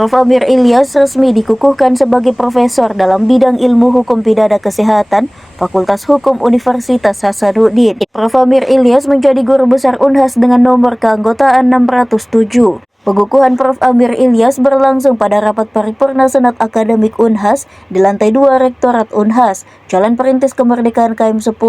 Prof. Amir Ilyas resmi dikukuhkan sebagai profesor dalam bidang ilmu hukum pidana kesehatan Fakultas Hukum Universitas Hasanuddin. Prof. Amir Ilyas menjadi guru besar Unhas dengan nomor keanggotaan 607. Pengukuhan Prof. Amir Ilyas berlangsung pada rapat paripurna Senat Akademik Unhas di lantai 2 Rektorat Unhas, Jalan Perintis Kemerdekaan KM 10,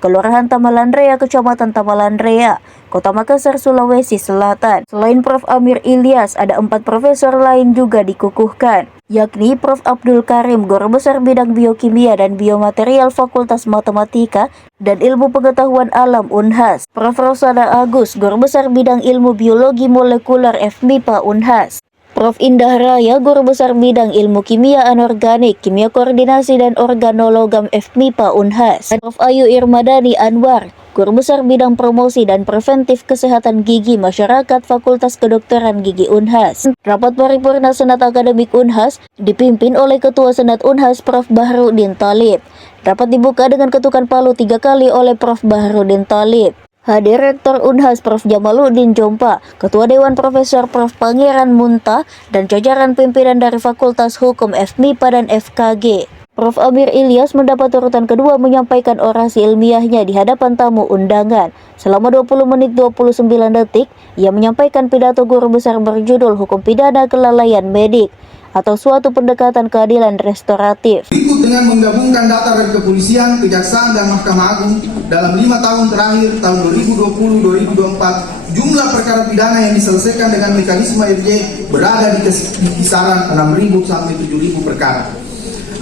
Kelurahan Tamalanrea, Kecamatan Tamalanrea, Kota Makassar, Sulawesi Selatan. Selain Prof. Amir Ilyas, ada 4 profesor lain juga dikukuhkan, yakni Prof. Abdul Karim, Guru Besar Bidang Biokimia dan Biomaterial Fakultas Matematika dan Ilmu Pengetahuan Alam Unhas, Prof. Rosada Agus, Guru Besar Bidang Ilmu Biologi Molekuler FMIPA Unhas, Prof. Indah Raya, Guru Besar Bidang Ilmu Kimia Anorganik, Kimia Koordinasi dan Organologam FMIPA Unhas, dan Prof. Ayu Irmadani Anwar, Guru Besar Bidang Promosi dan Preventif Kesehatan Gigi Masyarakat Fakultas Kedokteran Gigi Unhas. Rapat paripurna Senat Akademik Unhas dipimpin oleh Ketua Senat Unhas Prof. Bahrudin Thalib. Rapat dibuka dengan ketukan palu 3 kali oleh Prof. Bahrudin Thalib. Hadir Rektor Unhas Prof. Jamaluddin Jompa, Ketua Dewan Profesor Prof. Pangeran Munta, dan jajaran pimpinan dari Fakultas Hukum FMIPA dan FKG. Prof. Amir Ilyas mendapat urutan kedua menyampaikan orasi ilmiahnya di hadapan tamu undangan. Selama 20 menit 29 detik, ia menyampaikan pidato guru besar berjudul Hukum Pidana Kelalaian Medik atau suatu pendekatan keadilan restoratif. Berikut dengan menggabungkan data dari kepolisian, kejaksaan, dan Mahkamah Agung dalam 5 tahun terakhir tahun 2020-2024, jumlah perkara pidana yang diselesaikan dengan mekanisme FJ berada di kisaran 6.000 sampai 7.000 perkara.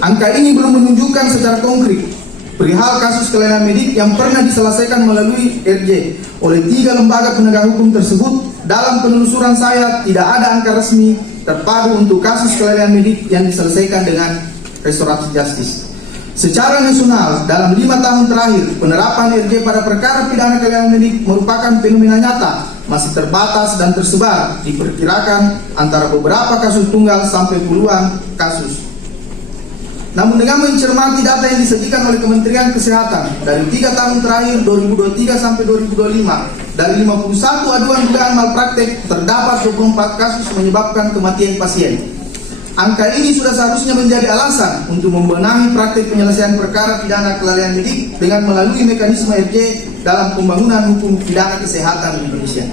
Angka ini belum menunjukkan secara konkret perihal kasus kelainan medik yang pernah diselesaikan melalui RJ oleh 3 lembaga penegak hukum tersebut. Dalam penelusuran saya tidak ada angka resmi terpadu untuk kasus kelainan medik yang diselesaikan dengan restoratif justice. Secara nasional, dalam 5 tahun terakhir, penerapan RJ pada perkara pidana kelainan medik merupakan fenomena nyata, masih terbatas dan tersebar, diperkirakan antara beberapa kasus tunggal sampai puluhan kasus. Namun dengan mencermati data yang disajikan oleh Kementerian Kesehatan dari 3 tahun terakhir 2023 sampai 2025, dari 51 aduan dugaan malpraktek terdapat 24 kasus menyebabkan kematian pasien. Angka ini sudah seharusnya menjadi alasan untuk membenahi praktek penyelesaian perkara pidana kelalaian medik dengan melalui mekanisme FJ dalam pembangunan hukum pidana kesehatan di Indonesia.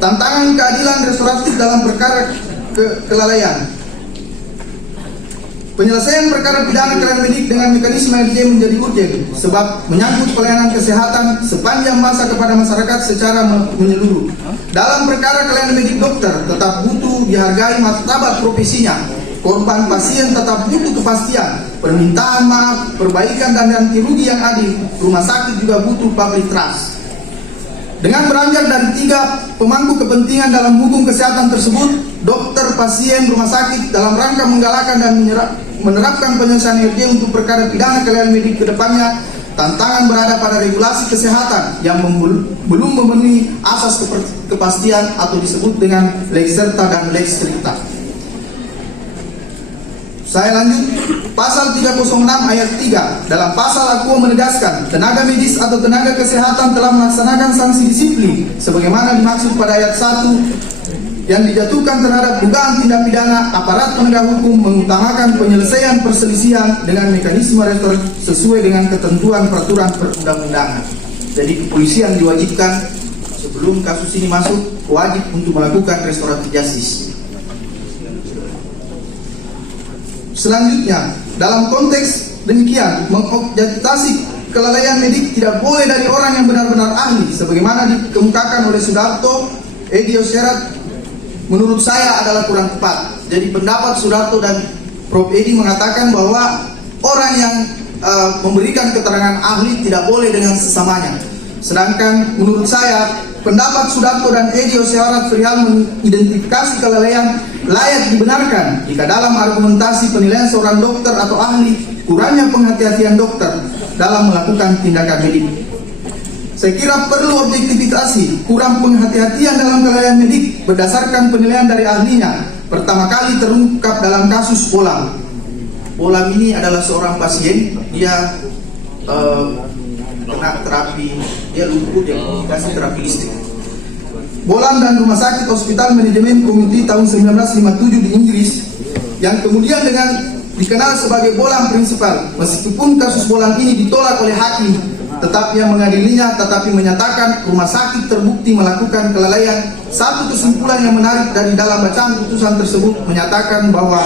Tantangan keadilan restoratif dalam perkara kelalaian. Penyelesaian perkara pidana kelainan medik dengan mekanisme FJ menjadi urgent sebab menyangkut pelayanan kesehatan sepanjang masa kepada masyarakat secara menyeluruh. Dalam perkara kelainan medik, dokter tetap butuh dihargai martabat profesinya. Korban pasien tetap butuh kepastian, permintaan maaf, perbaikan dan ganti rugi yang adil. Rumah sakit juga butuh public trust. Dengan beranjak dari 3 pemangku kepentingan dalam hukum kesehatan tersebut, dokter, pasien, rumah sakit dalam rangka menggalakkan dan menerapkan penyelesaian RJ untuk perkara pidana kelainan medik ke depannya, tantangan berada pada regulasi kesehatan yang belum memenuhi asas kepastian atau disebut dengan lex serta dan lex stricta. Saya lanjut, pasal 306 ayat 3 dalam pasal Aqua menegaskan tenaga medis atau tenaga kesehatan telah melaksanakan sanksi disiplin sebagaimana dimaksud pada ayat 1 yang dijatuhkan terhadap dugaan tindak pidana. Aparat penegak hukum mengutamakan penyelesaian perselisihan dengan mekanisme restoratif sesuai dengan ketentuan peraturan perundang-undangan. Jadi kepolisian diwajibkan sebelum kasus ini masuk wajib untuk melakukan restoratif justice. Selanjutnya, dalam konteks demikian, mengobjektifikasi kelalaian medik tidak boleh dari orang yang benar-benar ahli, sebagaimana dikemukakan oleh Sudarto, Edi Osyerat, menurut saya adalah kurang tepat. Jadi pendapat Sudarto dan Prof. Edi mengatakan bahwa orang yang memberikan keterangan ahli tidak boleh dengan sesamanya. Sedangkan menurut saya, pendapat Sudarto dan Edi Osyerat perihal mengidentifikasi kelalaian layak dibenarkan jika dalam argumentasi penilaian seorang dokter atau ahli kurangnya penghati-hatian dokter dalam melakukan tindakan medik. Saya kira perlu objektifikasi kurang penghati-hatian dalam kelalaian medik berdasarkan penilaian dari ahlinya. Pertama kali terungkap dalam kasus Bolam. Bolam ini adalah seorang pasien, dia kena terapi, dia lumpuh, dia dikasih terapi listrik. Bolam dan Rumah Sakit Hospital Manajemen Committee tahun 1957 di Inggris, yang kemudian dikenal sebagai Bolam Prinsipal. Meskipun kasus Bolam ini ditolak oleh hakim, tetapi yang mengadilinya menyatakan rumah sakit terbukti melakukan kelalaian. Satu kesimpulan yang menarik dari dalam bacaan putusan tersebut menyatakan bahwa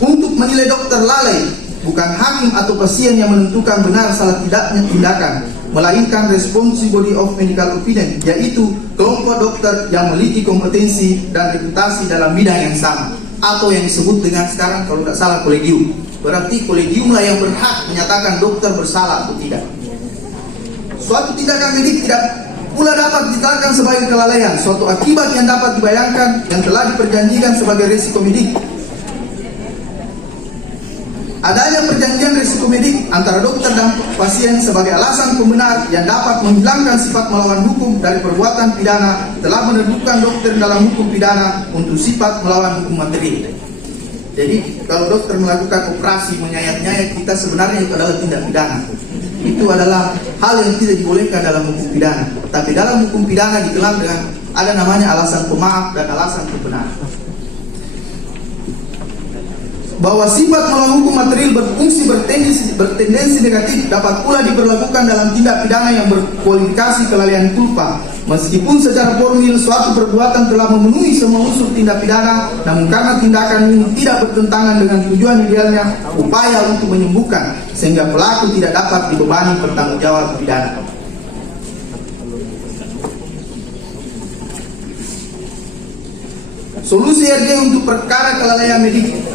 untuk menilai dokter lalai, bukan hakim atau pasien yang menentukan benar salah tidaknya tindakan, melainkan responsive body of medical opinion, yaitu kelompok dokter yang memiliki kompetensi dan reputasi dalam bidang yang sama, atau yang disebut dengan sekarang kalau tidak salah kolegium. Berarti kolegiumlah yang berhak menyatakan dokter bersalah atau tidak. Suatu tindakan medik tidak pula dapat dikatakan sebagai kelalaian, suatu akibat yang dapat dibayangkan yang telah diperjanjikan sebagai risiko medik. Adanya perjanjian risiko medik antara dokter dan pasien sebagai alasan pembenar yang dapat menghilangkan sifat melawan hukum dari perbuatan pidana telah menerbitkan dokter dalam hukum pidana untuk sifat melawan hukum materi. Jadi kalau dokter melakukan operasi menyayat-nyayat kita, sebenarnya itu adalah tindak pidana. Itu adalah hal yang tidak dibolehkan dalam hukum pidana. Tapi dalam hukum pidana dikelam dengan ada namanya alasan pemaaf dan alasan pembenar. Bahwa sifat melawan hukum material berfungsi bertendensi negatif dapat pula diberlakukan dalam tindak pidana yang berkualifikasi kelalaian culpa. Meskipun secara formil suatu perbuatan telah memenuhi semua unsur tindak pidana, namun karena tindakan ini tidak bertentangan dengan tujuan idealnya upaya untuk menyembuhkan, sehingga pelaku tidak dapat dibebani pertanggungjawab pidana. Solusi RG untuk perkara kelalaian medik.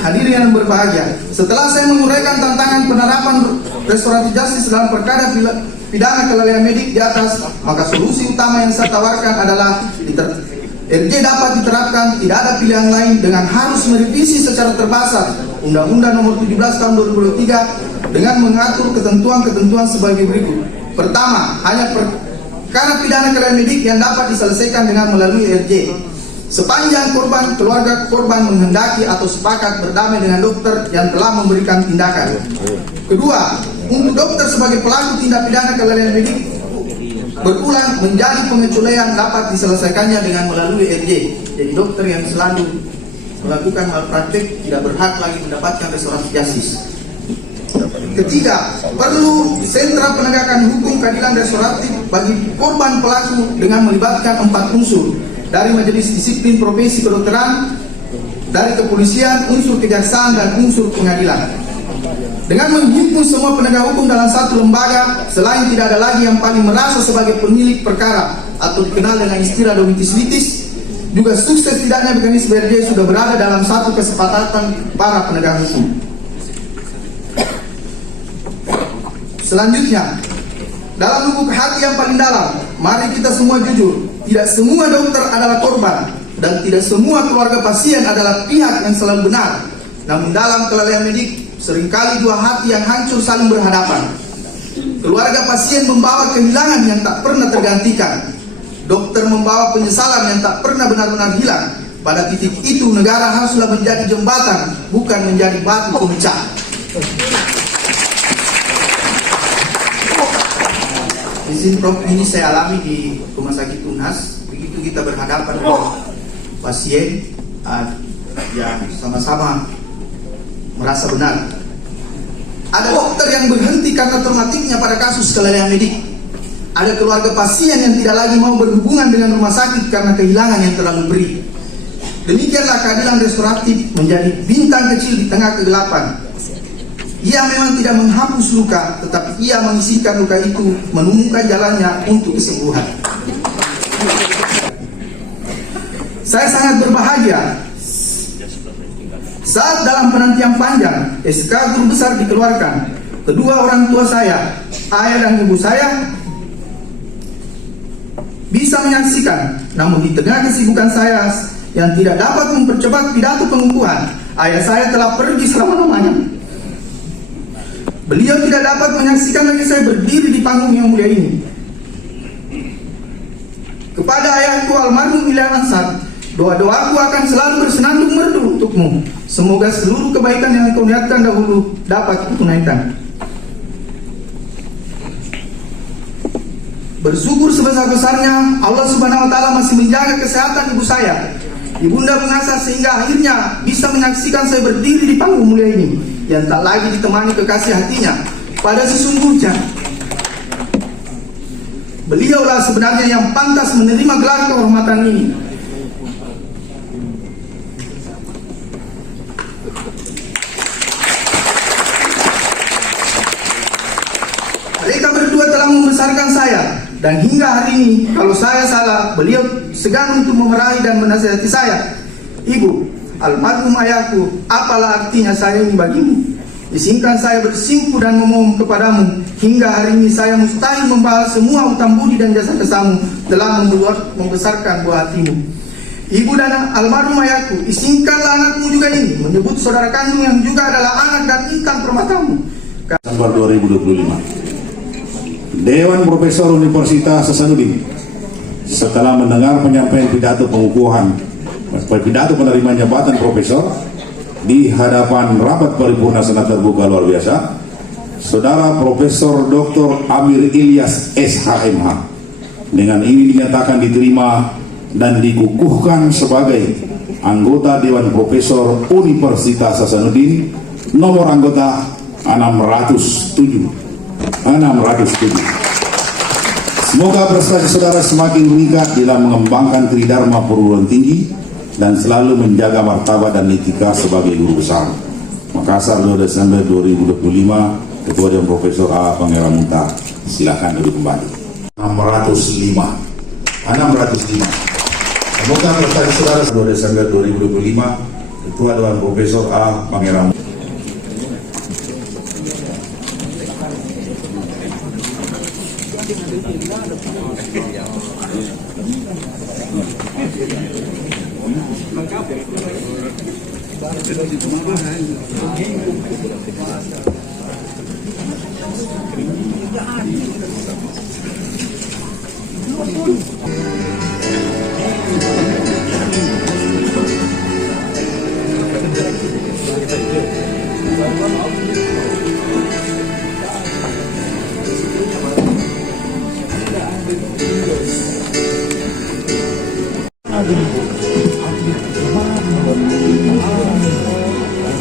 Hadirin yang berbahagia, setelah saya menguraikan tantangan penerapan restoratif justice dalam perkara pidana kelalaian medik di atas, maka solusi utama yang saya tawarkan adalah RG dapat diterapkan, tidak ada pilihan lain dengan harus merevisi secara terbasar Undang-Undang Nomor 17 Tahun 2023 dengan mengatur ketentuan-ketentuan sebagai berikut. Pertama, hanya perkara pidana kelalaian medik yang dapat diselesaikan dengan melalui RJ. Sepanjang keluarga korban menghendaki atau sepakat berdamai dengan dokter yang telah memberikan tindakan. Kedua, untuk dokter sebagai pelaku tindak pidana kelalaian medik berulang menjadi pengecualian dapat diselesaikannya dengan melalui RJ. Jadi dokter yang selalu melakukan malpraktik tidak berhak lagi mendapatkan restoratif justice. Ketiga, perlu sentra penegakan hukum keadilan restoratif bagi korban pelaku dengan melibatkan 4 unsur. Dari Majelis Disiplin Profesi Kedokteran, dari kepolisian, unsur kejaksaan, dan unsur pengadilan. Dengan menghimpun semua penegak hukum dalam satu lembaga, selain tidak ada lagi yang paling merasa sebagai pemilik perkara atau dikenal dengan istilah domitis litis, juga sukses tidaknya mekanisme RJ sudah berada dalam satu kesepakatan para penegak hukum. Selanjutnya, dalam lubuk hati yang paling dalam, mari kita semua jujur. Tidak semua dokter adalah korban dan tidak semua keluarga pasien adalah pihak yang selalu benar. Namun dalam kelalaian medik, seringkali dua hati yang hancur saling berhadapan. Keluarga pasien membawa kehilangan yang tak pernah tergantikan. Dokter membawa penyesalan yang tak pernah benar-benar hilang. Pada titik itu negara haruslah menjadi jembatan, bukan menjadi batu pemecah. Sindrom ini saya alami di Rumah Sakit Unhas. Begitu kita berhadapan dengan pasien yang sama-sama merasa benar. Ada dokter yang berhenti karena traumatiknya pada kasus kelalaian medik. Ada keluarga pasien yang tidak lagi mau berhubungan dengan rumah sakit karena kehilangan yang terlalu beri. Demikianlah keadilan restoratif menjadi bintang kecil di tengah kegelapan. Ia memang tidak menghapus luka, tetapi ia mengisikan luka itu, menemukan jalannya untuk kesembuhan. Saya sangat berbahagia saat dalam penantian panjang SK Guru Besar dikeluarkan. Kedua orang tua saya, ayah dan ibu saya, bisa menyaksikan. Namun di tengah kesibukan saya yang tidak dapat mempercepat pidato pengukuhan, ayah saya telah pergi selama-lamanya. Beliau tidak dapat menyaksikan lagi saya berdiri di panggung yang mulia ini. Kepada ayahku almarhum Ilham Ansar, doa-doaku akan selalu bersenandung merdu untukmu. Semoga seluruh kebaikan yang kau niatkan dahulu dapat kutunaikan. Bersyukur sebesar-besarnya Allah Subhanahu wa taala masih menjaga kesehatan ibu saya, Ibunda Bungasa, sehingga akhirnya bisa menyaksikan saya berdiri di panggung mulia ini yang tak lagi ditemani kekasih hatinya. Pada sesungguhnya beliaulah sebenarnya yang pantas menerima gelar kehormatan ini. Mereka berdua telah membesarkan saya, dan hingga hari ini kalau saya salah, beliau segan untuk memerahi dan menasihati saya. Ibu, almarhum ayahku, apalah artinya saya ini bagimu? Izinkan saya bersimpuh dan memohon kepadamu, hingga hari ini saya mustahil membalas semua utang budi dan jasa-jasamu telah membesarkan buah hatimu. Ibu dan almarhum ayahku, izinkanlah anakmu juga ini menyebut saudara kandung yang juga adalah anak dan intan permatamu. Desember 2025. Dewan Profesor Universitas Hasanuddin setelah mendengar penyampaian pidato pengukuhan pidato penerima jabatan profesor di hadapan rapat paripurna Senat terbuka luar biasa, Saudara Profesor Dr. Amir Ilyas SHMH dengan ini dinyatakan diterima dan dikukuhkan sebagai anggota Dewan Profesor Universitas Hasanuddin nomor anggota 607. Semoga prestasi saudara semakin meningkat dalam mengembangkan Tridharma perguruan tinggi dan selalu menjaga martabat dan etika sebagai guru besar. Makassar 2 Desember 2025, Ketua Dewan Profesor A. Pangeran Munta. Silakan duduk kembali. 605. Semoga prestasi saudara 2 Desember 2025, Ketua Dewan Profesor A. Pangeran Munta.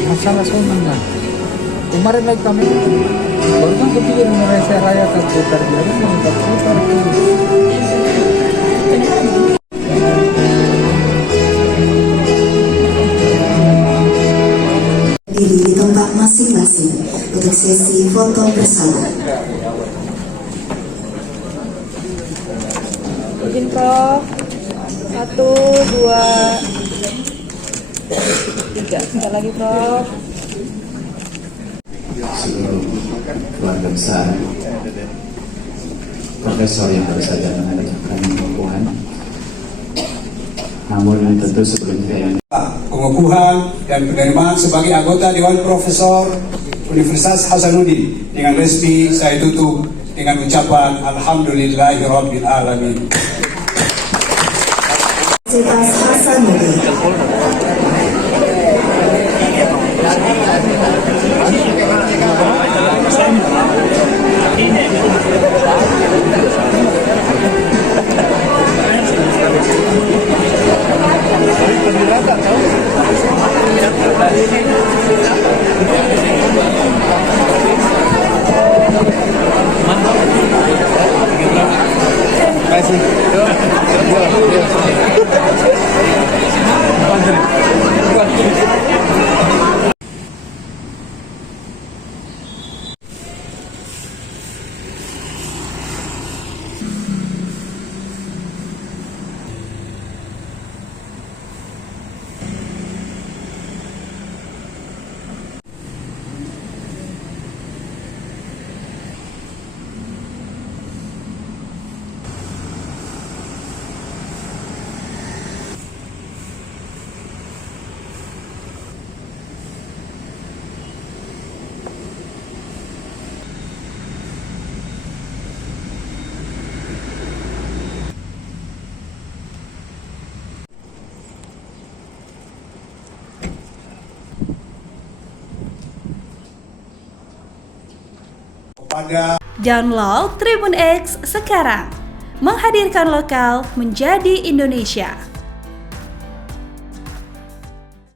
Masalah sonang kan. Kemarin lagi kami baru kan kepikir Indonesia Raya terputar bilang terputar. Diri di tempat masing-masing untuk sesi foto bersama. Izin Prof. 1, 2, 3. Sekali lagi Prof. Seluruh keluarga besar profesor yang baru saja mengajukan pengukuhan. Namun tentu sebelumnya pengukuhan dan penerimaan sebagai anggota Dewan Profesor Universitas Hasanuddin dengan resmi saya tutup dengan ucapan Alhamdulillahirabbil alamin. Universitas Hasanuddin. Pada Download Tribun X sekarang, menghadirkan lokal menjadi Indonesia.